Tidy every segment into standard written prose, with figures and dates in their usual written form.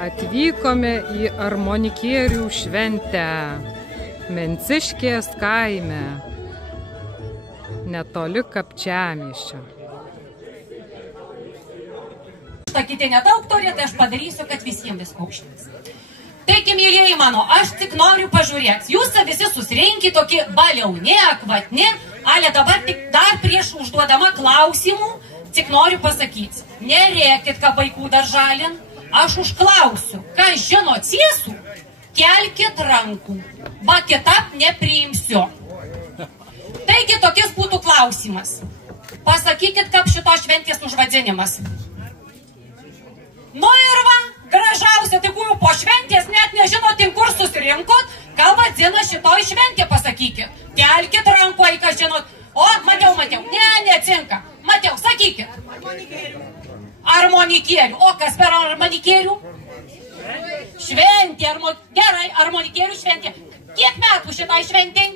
Atvykome į armonikierių šventę Menciškės kaime, netoli Kapčiamiesčio. Sakyti nedaug turi, tai aš padarysiu, kad visiems visko užteks. Taigi, mylėjai mano, aš tik noriu pažiūrėti. Jūs visi susirinkit tokie baliauni, akvatni. Ale, dabar tik dar prieš užduodama klausimų, tik noriu pasakyti. Nerėkit, ką vaikų daržalin. Aš užklausiu, ką žino ciesų, kelkit rankų, ba kitap nepriimsiu. Taigi tokis būtų klausimas. Pasakykit, kaip šito šventės užvadinimas. Nu ir va, gražiausia, tai kurių po šventės net nežinot, kur susirinkot, ką vadzina šitoj šventė, pasakykit. Kelkit rankų, ką žinot. O, matau, neatsinka. Matau, sakykit. Armonikierių. O kas per armonikierių? Šventė. Gerai, armonikierių šventė. Kiek metų šitai šventė?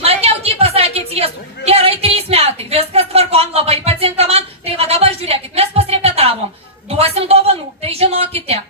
Maniau, tai pasakė ciesų. Gerai, 3 metai. Viskas tvarkom, labai patinka man. Tai va dabar žiūrėkit, mes pasrepetavom. Duosim dovanų, tai žinokite.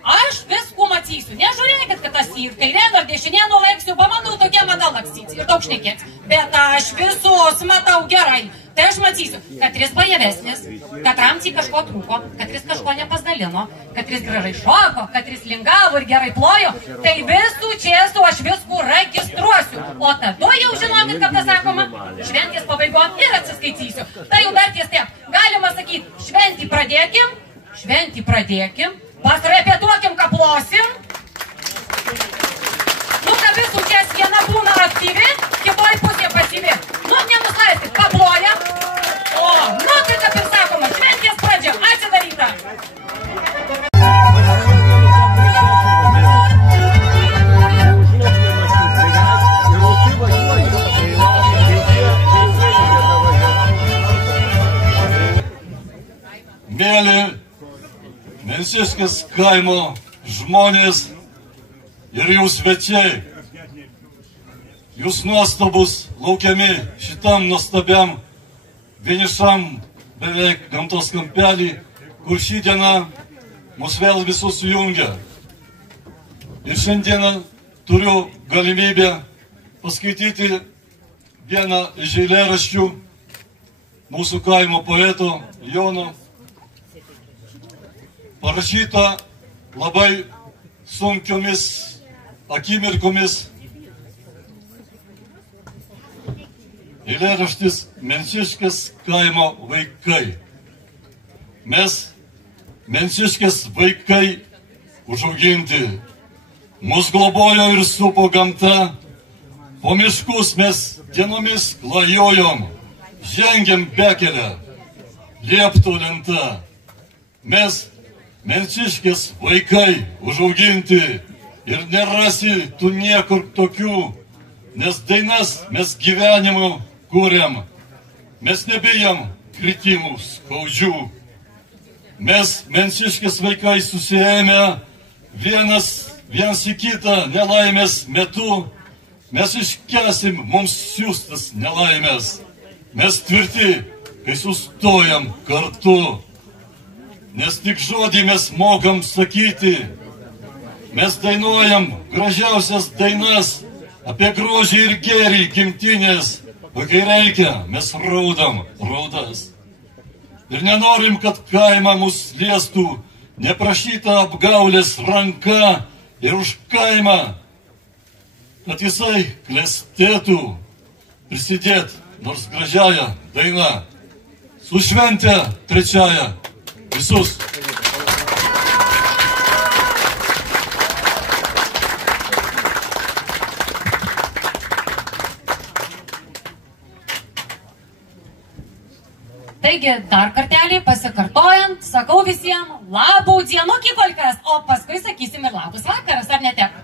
Aš viskų matysiu. Nežiūrėkit, kad aš į kairėn ar dešinėn nulaiksiu, ba manau, tokia mada laksyts ir daug šnekėt. Bet aš visus matau gerai. Tai aš matysiu, kad jis pajavesnis, kad ramciai kažko trūko, kad jis kažko nepasidalino, kad jis gražai šoko, kad jis lingavo ir gerai plojo. Tai visų čiesų aš viskų registruosiu. O tada jau žinokit, kaip tas sakoma, šventės pabaigom ir atsiskaitysiu. Tai jau dar ties tiek. Galima sakyti, šventį pradėkim. Pasrepetuokim, ką plosim. Nu, kad visų ties viena būna aktyvi, kitoj pusė pasyvi. Nu, nenuslaiskit, ką ploja. O, nu, tai kaip ir sakoma, šventės pradžia, atsidaryta. Mėly Menciškės kaimo žmonės ir jų svečiai. Jūs nuostabus laukiami šitam nuostabiam vienišam beveik gamtos kampelį, kur šį dieną mus vėl visus sujungia. Ir šiandieną turiu galimybę paskaityti vieną iš eilėraščių mūsų kaimo poeto Jono, parašyta labai sunkiomis akimirkomis. Eilėraštis Menciškės kaimo vaikai. Mes, Menciškės vaikai, užauginti. Mus globojo ir supo gamta. Po miškus mes dienomis klajojom. Žengėm bekelę, lieptų lenta. Mes, Menciškės vaikai, užauginti, ir nerasi tu niekur tokių, nes dainas mes gyvenimu kūrėm. Mes nebijom kritimų skaudžių. Mes, Menciškės vaikai, susiėmę viens į kitą nelaimės metu. Mes iškesim mums siūstas nelaimės. Mes tvirti, kai sustojam kartu. Nes tik žodį mes mokam sakyti. Mes dainuojam gražiausias dainas apie grožį ir gėrį gimtinės. O kai reikia, mes raudam raudas. Ir nenorim, kad kaimą mus liestų neprašyta apgaulės ranka. Ir už kaimą, kad jisai klestėtų, prisidėt nors gražiaja daina. Su švente trečiaja. Visus. Taigi, dar kartelį pasikartojant, sakau visiems labų dienų kikolkas, o paskui sakysim ir labus vakaras, ar ne tiek?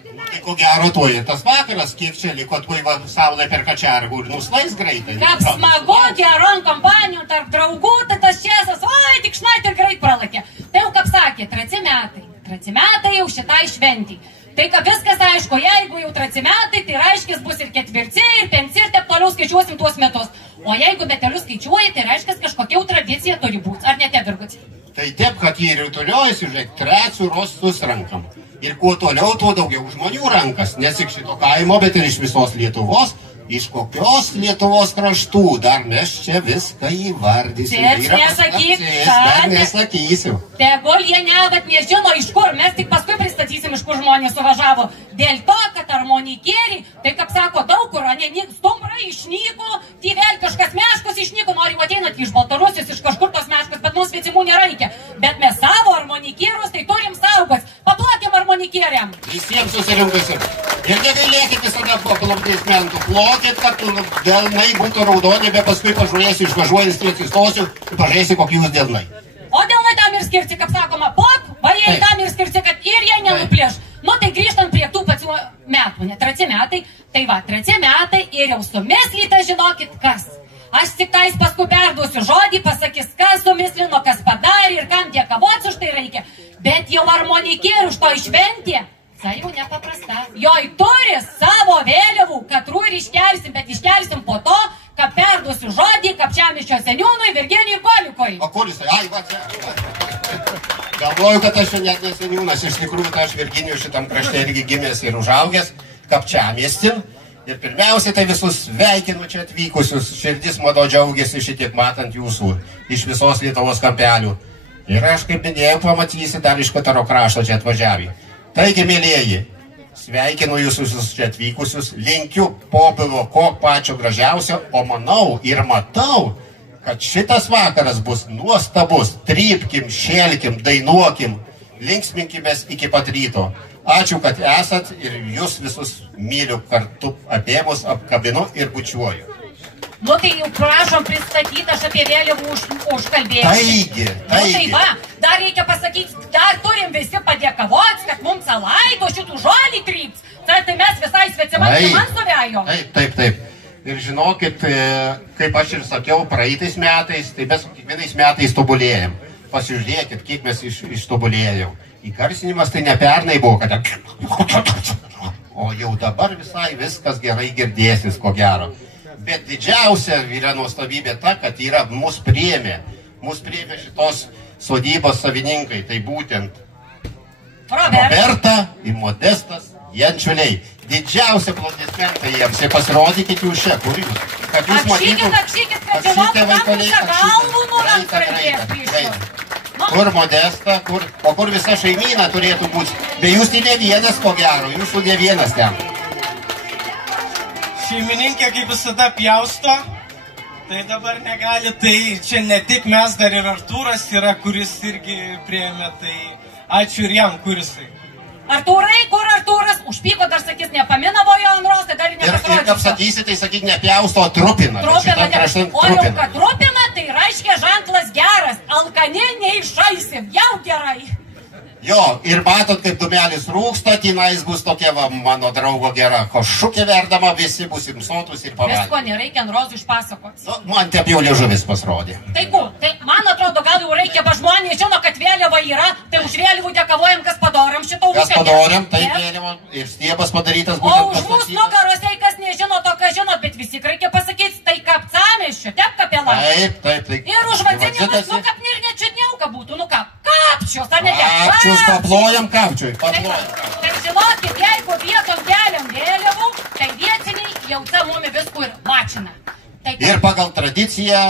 Tai ko gero tuoj tas vakaras, kiek čia liko tuoj saulė per kačergų ir nuslais greitai. Kaip smagu, gerom kompanijom, tarp draugų, tai tas čiesas, oi, tik šnait ir greit pralakė. Tai jau, kaip sakė, treti metai jau šitai šventį. Tai kaip viskas aišku, jeigu jau treti metai, tai reiškis bus ir ketvirti, ir penki, ir taip toliau skaičiuosim tuos metus. O jeigu betelius skaičiuoji, tai reiškia, kažkokia jau tradicija turi būti. Ar ne, Virguti? Tai taip, kad jie rytuliuojasi, žiūrėk, trečių rostus rankam. Ir kuo toliau, tuo daugiau žmonių rankas. Ne tik šito kaimo, bet ir iš visos Lietuvos. Iš kokios Lietuvos kraštų dar mes čia viską įvardysim. Dar nesakysiu. Tegul jie net nežino iš kur, mes tik paskui pristatysim, iš kur žmonės suvažiavo. Dėl to, kad armonikieriai, tai kaip sako, daug kur, stumbrai išnyko, tai vėl kažkas meškos išnyko, nori ateinat iš Baltarusijos, iš kažkur tos meškos, bet mums svetimų nereikia. Bet mes savo armonikierius, tai turim saugos. Paplokėm armonikieriam. Visiems susirinkusim. Ir negailėkit visada po aplodismentų. Plokit, kad delnai būtų raudoni, bet paskui pažiūrėsiu, išvažiuojant tiek įstosiu ir pažiūrėsiu, kokie jūs delnai. O delnai tam ir skirti, kaip sakoma, vajai tam ir skirti, kad ir jie nenuplėš. Nu, tai grįžtant prie tų pačių metų, ne, 3 metai, tai va, 3 metai ir jau sumislyta, žinokit, kas. Aš tik tais paskui perduosiu žodį, pasakys, kas sumislino, kas padarė ir kam tie kavots už tai reikia. Bet jau armonikierių už to išventė. Tai jau nepaprasta. Joj turi savo vėliavų, katrų ir iškelsim, bet iškelsim po to, kad perduosiu žodį Kapčiamiesčio seniūnui Virginijui Kolikui. O kur jisai? Ai, va čia. Galvoju, kad aš net neseniūnas, iš tikrųjų, tai aš Virginijų šitam krašte irgi gimęs ir užaugęs Kapčiamiestin. Ir pirmiausia, tai visus sveikinu čia atvykusius, širdis mano džiaugiasi šitiek matant jūsų iš visos Lietuvos kampelių. Ir aš, kaip minėjau, pamatysi dar iš Kataro krašto čia atvažiavį. Taigi, mėlieji, sveikinu jūs visus čia atvykusius, linkiu popilo ko pačio gražiausio, o manau ir matau, kad šitas vakaras bus nuostabus. Trypkim, šėlkim, dainuokim, linksminkimės iki pat ryto. Ačiū, kad esat ir jūs visus myliu kartu apėmus, apkabinu ir bučiuoju. Nu tai jau prašom pristatyti, aš apie vėliavų užkalbėsiu. Taigi. Nu tai va, dar reikia pasakyti, dar turim visi padėkavots, kad mums alaido šitų žolį tryps. Tai mes visai svetimai man stovėjom. Taip. Ir žinokit, kaip aš ir sakiau, praeitais metais, tai mes kiekvienais metais tobulėjom. Pasižiūrėkit, kiek mes ištobulėjom. Įgarsinimas tai ne pernai buvo, kad... O jau dabar visai viskas gerai girdėsis, ko gero. Bet didžiausia yra nuostabybė ta, kad yra mus priėmė šitos sodybos savininkai, tai būtent Roberta ir Modestas Jančiuliai. Didžiausia aplodismentai jiems. Ir pasirodykit jūs čia, kur jūs. Kad jūs matytum. Akšykit, kad žinokit, kam visą galvų nulant pradės prieš. Kur Modesta, o kur visa šeimyna turėtų būti. Bet jūs tai ne vienas, ko gero, jūsų ne vienas ten. Šeimininkė kaip visada pjausto, tai dabar negali, tai čia ne tik mes, dar ir Artūras yra, kuris irgi priėmė, tai ačiū ir jam, kurisai. Artūrai, kur Artūras? Užpyko, dar sakys, nepaminavo jo antros, tai dar nepasirodžiu. Ir kaip sakysi, tai sakyk, nepjausto, o trupina. O jau, kad trupina, tai reiškia ženklas geras. Alkani neišaisim, jau gerai. Jo, ir matot, kaip dumelis rūksta, tinais bus tokia va, mano draugo gera košukė verdama, visi bus ir sotus ir pavalgyti. Visko nereikia ant rozų išpasakoti. Nu, man taip jau liežuvis pasirodė. Tai kur? Tai man atrodo, gal jau reikia, ba žmonės žino, kad vėliava yra, tai už vėliavų dėkavojam, kas padoram šitą ūkį. Kas padoram, tai vėliava ir stiebas padarytas būtent. O už mūsų nugaros, kas nežino to, ką žinot, bet visi reikia pasakyti, tai Kapčiamiesčio, taip kapela. Taip. Ir už vadinimus, nu kap ir nečiutniauka būtų, nu kap. Kapčios, ar ne? Kapčius, paplojam Kapčiui, paplojam. Tai žinokit, jeigu vietom keliam vėliavų, tai vietiniai jau ta mumi viskur mačina. Ir pagal tradiciją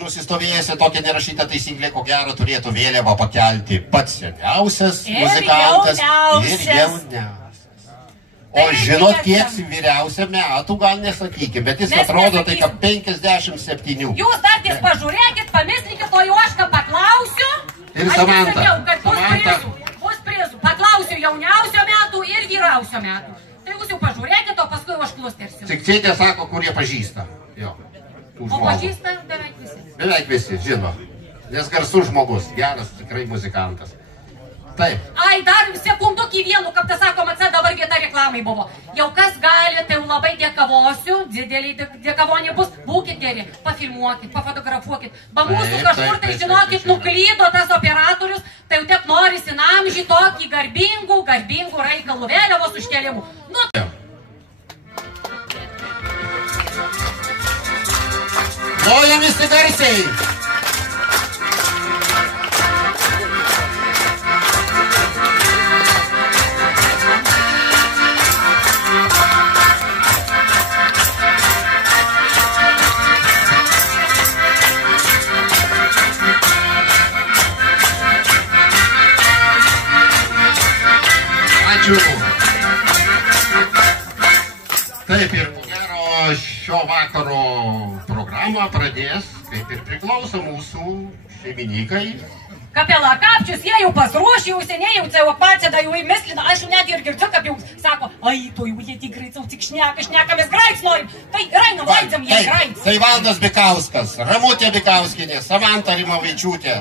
nusistovėjęs tokia nerašyta taisyklė, ko gero turėtų vėliavą pakelti pats seniausias muzikantas ir jauniausias. O žinot, kiek vyriausia metų, gal nesakykime, bet jis atrodo tai kaip 57. Jūs dar tik pažiūrėkit, pamislikit, o jau aš ką paklausiu. Ir Samanta. Aš nesakiau, kad bus prizų. Paklausiu jauniausio metų ir vyriausio metų. Tai jūs jau pažiūrėkit, o paskui aš klustersiu. Tik čia sako, kurie pažįsta. Jo. O pažįsta beveik visi. Beveik visi, žino. Nes garsus žmogus, geras, tikrai muzikantas. Taip. Ai, dar sekundukį vienu, kaip tas sako, matse, dabar vieta reklamai buvo. Jau kas gali, tai labai dėkavosiu, dideliai dėkavonė bus, būkit geri, pafilmuokit, pafotografuokit. Ba mūsų kažkur, tai žinokit, nuklydo tas operatorius, tai jau tiek norisi namžį tokį garbingų reikalų vėliavos užkėlimų. Nu, Plojam visi garsiai. Taip ir šio vakaro programą pradės, kaip ir priklauso mūsų šeimininkai. Kapela kapčius, jie jau pasiruošė, jau seniai jau ceopacėda, jau įmeslina, aš net ir girdžiu, kaip jau sako, ai, to jau jie tik greit, tik šneka, mes graids norim. Tai rainam, laidzam, jie graids. Tai Valdas Bikauskas, Ramutė Bikauskinė, Samanta Rimavaičiūtė,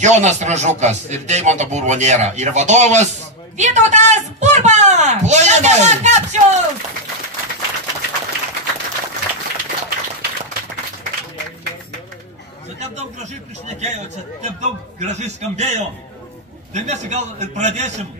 Jonas Ražukas ir Deimanto Burbo nėra. Ir vadovas Vytautas Burba! Kapela kapčius! Taip daug gražiai prišnekėjo, taip daug gražiai skambėjo. Tai mes gal ir pradėsim.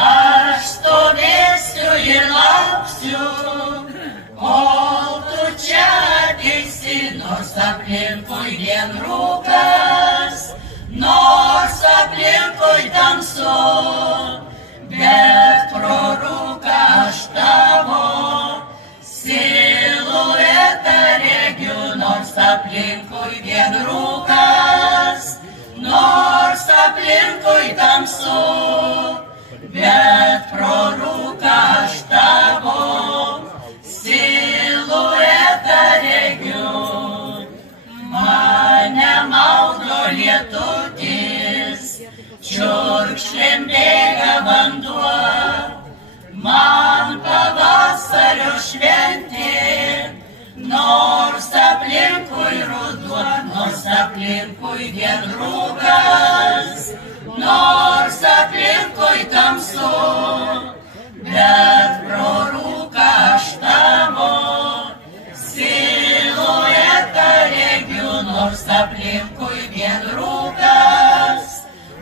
aš stovėsiu ir lauksiu, kol tu čia ateisi, nors aplinkui vien rūkas, nors aplinkui tamsu, bet pro rūką aš tavo siluetą regiu, nors aplinkui vien rūkas, nors aplinkui tamsu, bet pro rūką aš tavo siluetą regiu. Mane maudo lietutis, čiurkšlėm bėga vanduo, man pavasario šventė, nors aplinkui ruduo, nors aplinkui vien rūkas, nors aplinkui tamsu, bet pro rūką aš tavo siluetą regiu, nors aplinkui vien rūkas,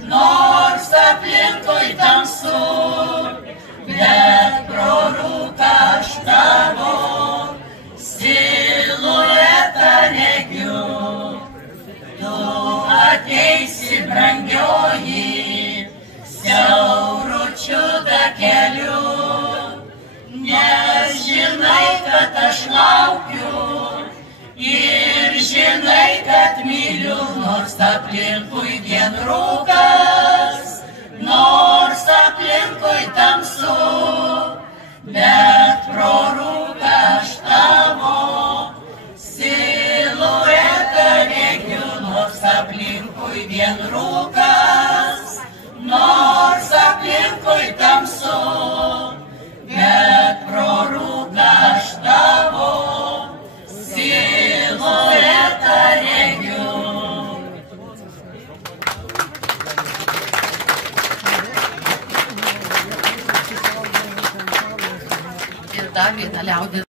nors aplinkui tamsu, bet pro rūką aš tavo siluetą regiu. Tu ateisi, brangioji, siauručiu takeliu, nes žinai, kad aš laukiu ir žinai, kad myliu, nors aplinkui vien rūkas, nors aplinkui tamsu, bet pro rūką aš tavo siluetą regiu, nors aplinkui vien rūkas, nors aplinkui tamsu, bet pro rūką aš tavo siluetą regiu. Ir dar viena liaudis.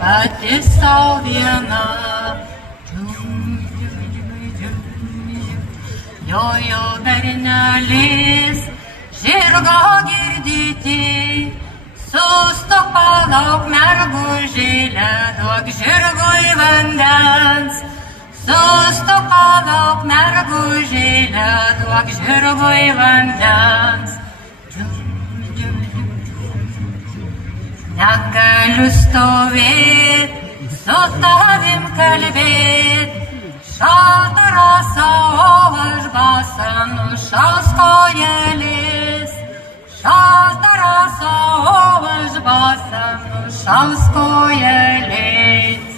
Pati sau viena, jojo bernelis, žirgo girdyti, sustok palauk mergužėlę, duok žirgui vandens. Sustok palauk mergužėlę, duok žirgui vandens. Negaliu stovėt, su tavim kalbėt, šalta rasa, o aš basa, nušaus kojelis. Šalta rasa, o aš basa, nušaus kojelis.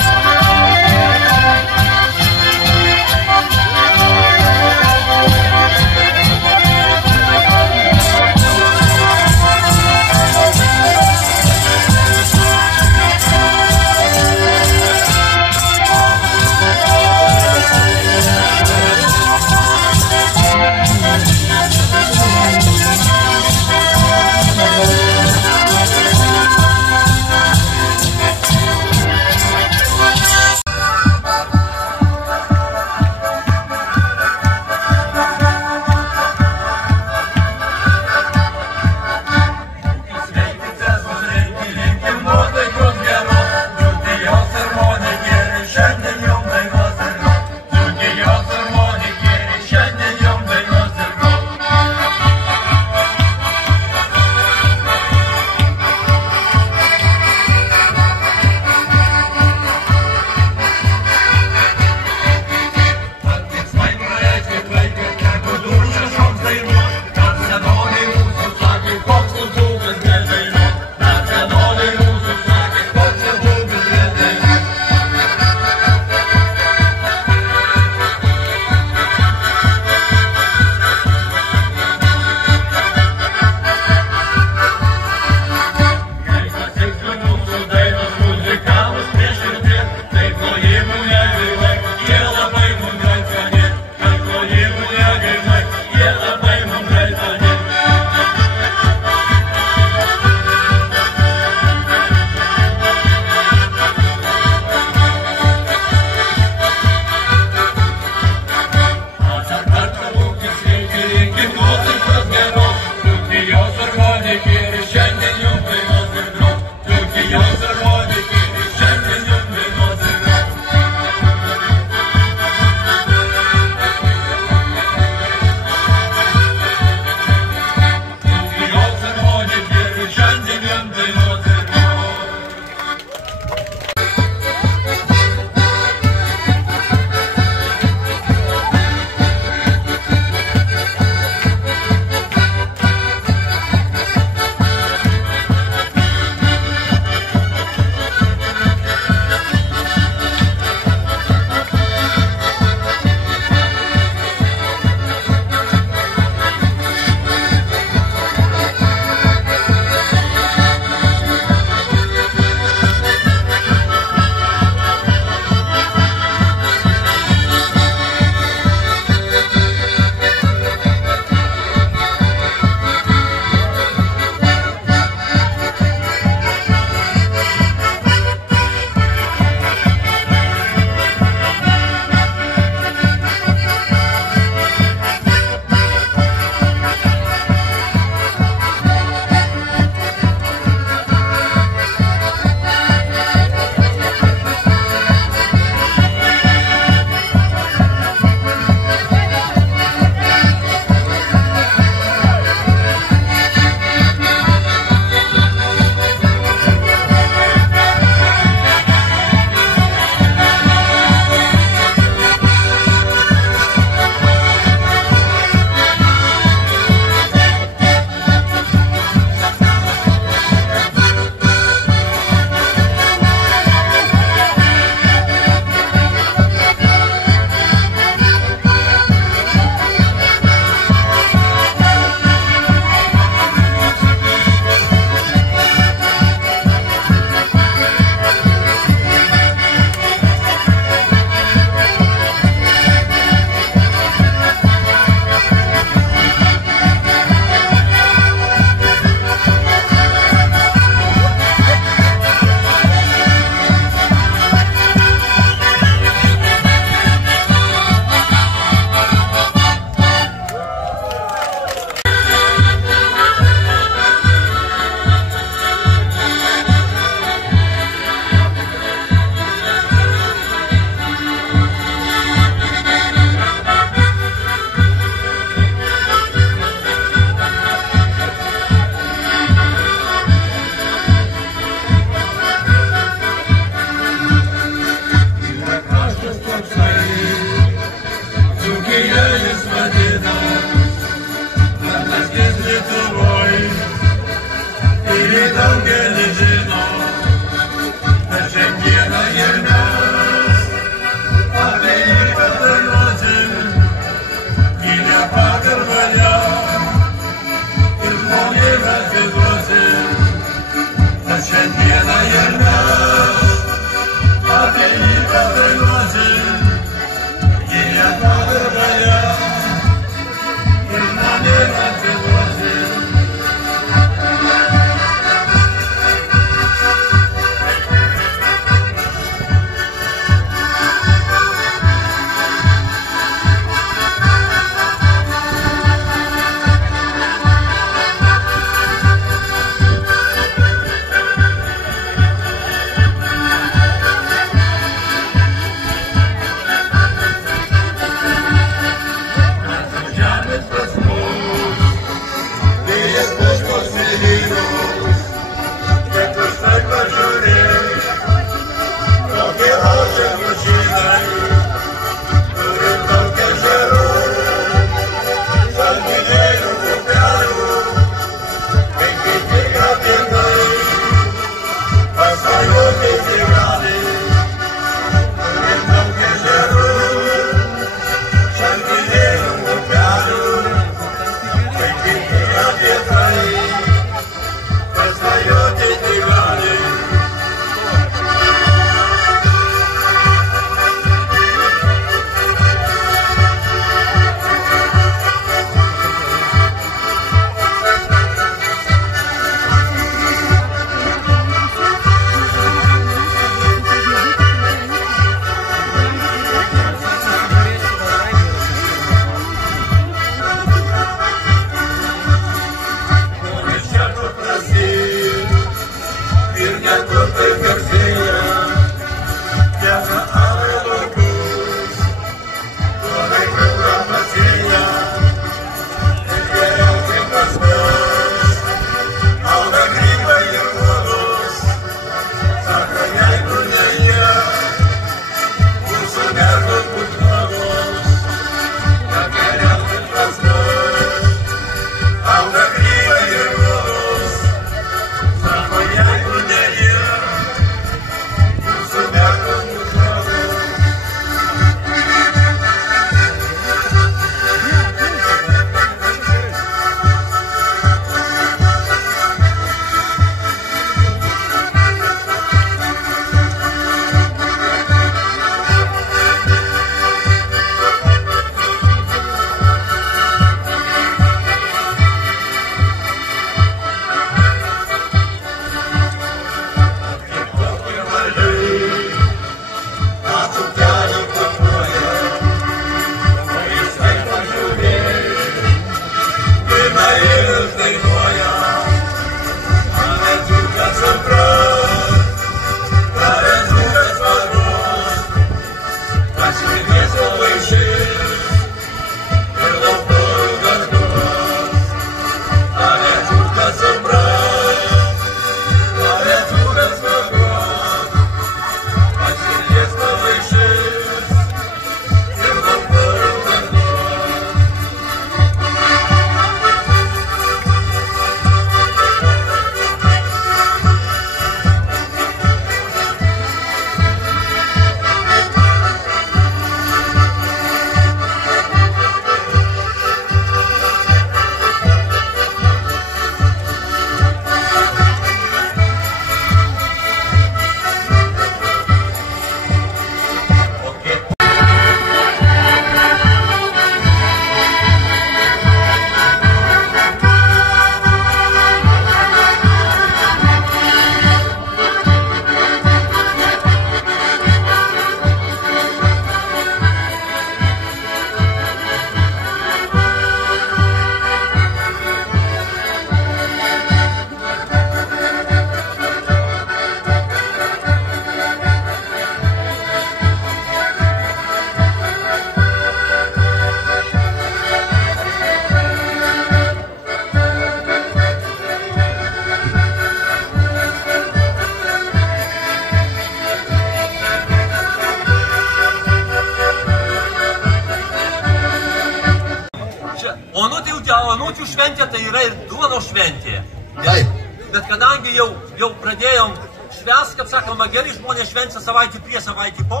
anūčių šventė, tai yra ir duonos šventė. Taip. Bet kadangi jau pradėjom švęs, kaip sakoma, geri žmonės švenčia savaitį prie, savaitį po,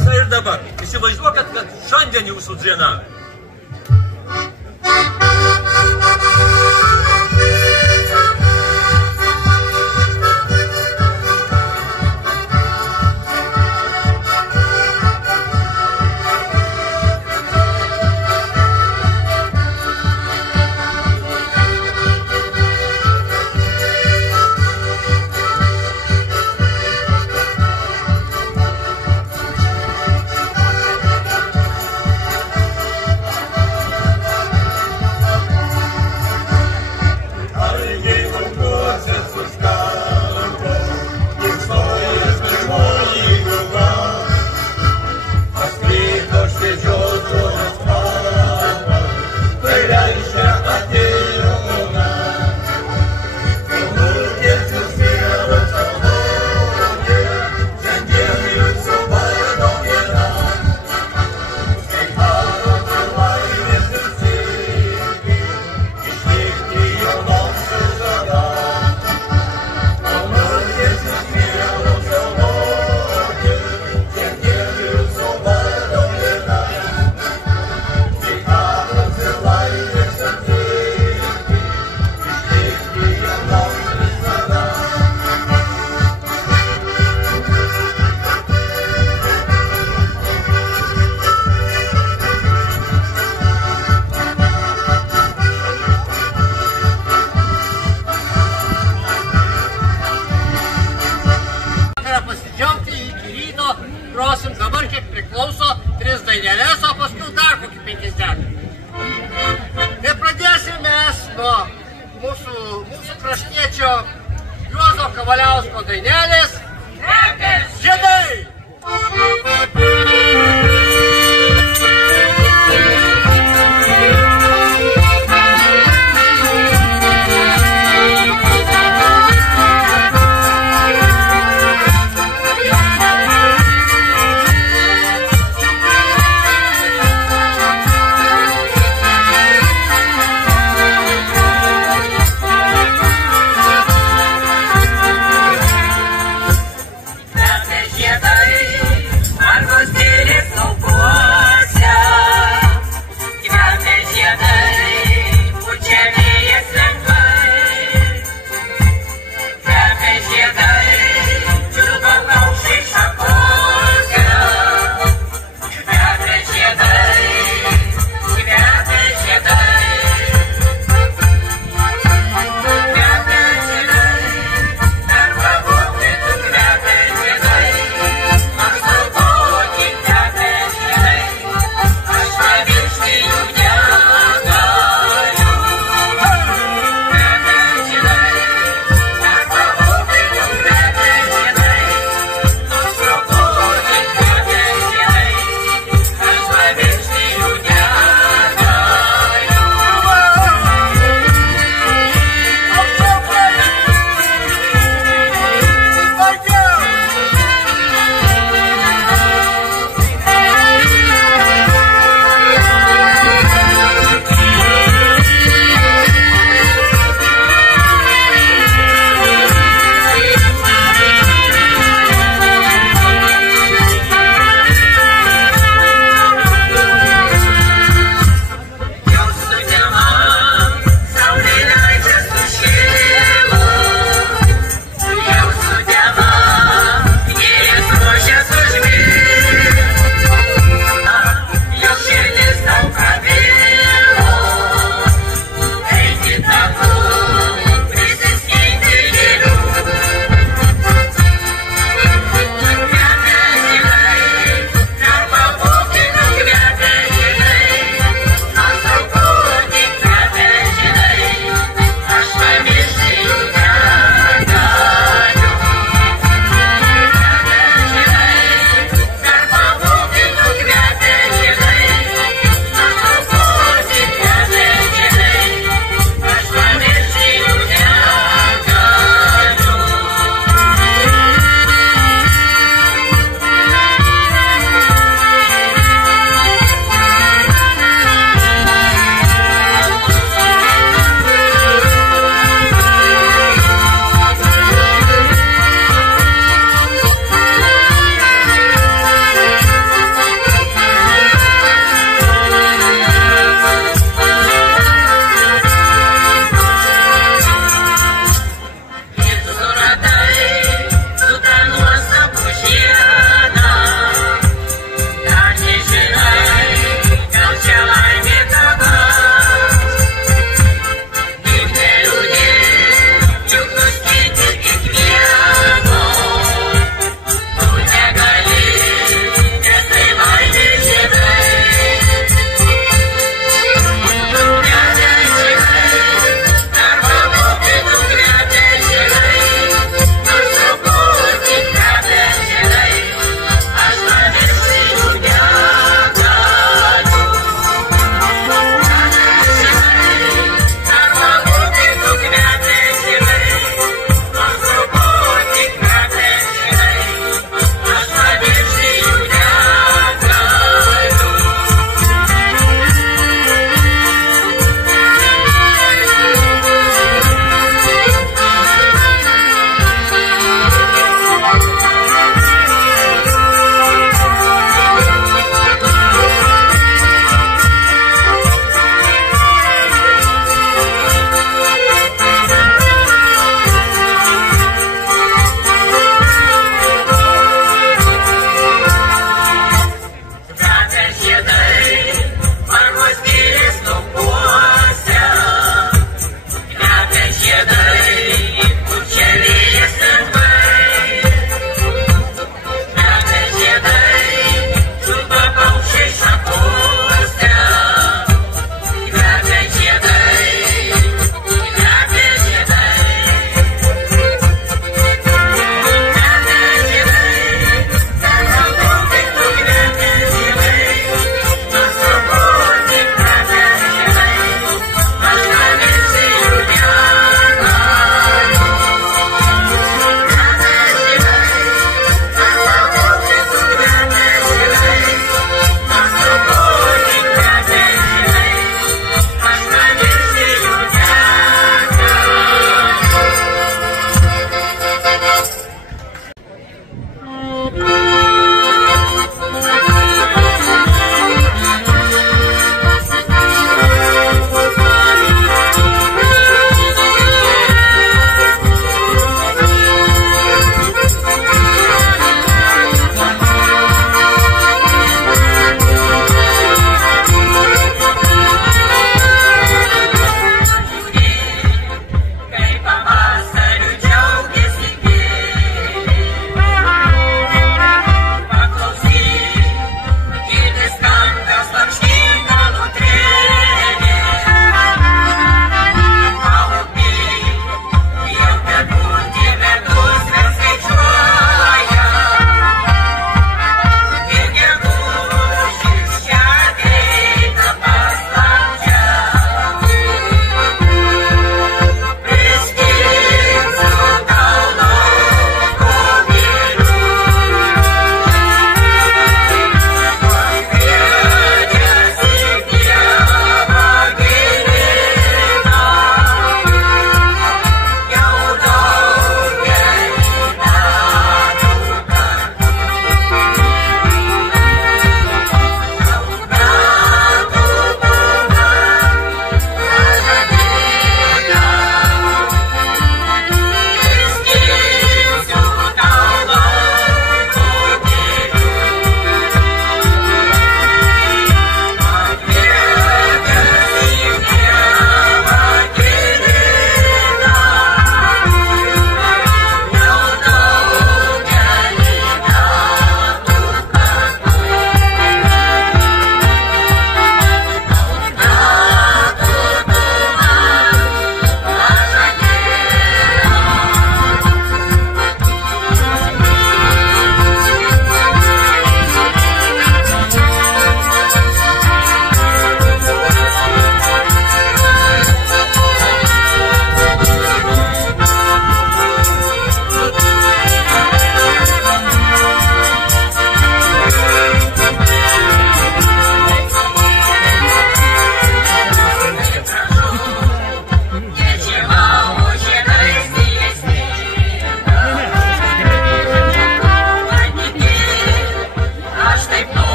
tai ir dabar. Įsivaizduokit, kad šiandien jūsų diena. Mūsų kraštiečio Juozo Kavaliausko dainelės Žiedai!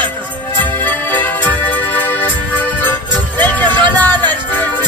paltas. Reikia žolelę ištirti.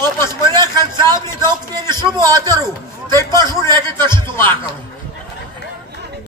O pas mane ansamblį daug vienišų moterų. Tai pažiūrėkite šitų vakarų.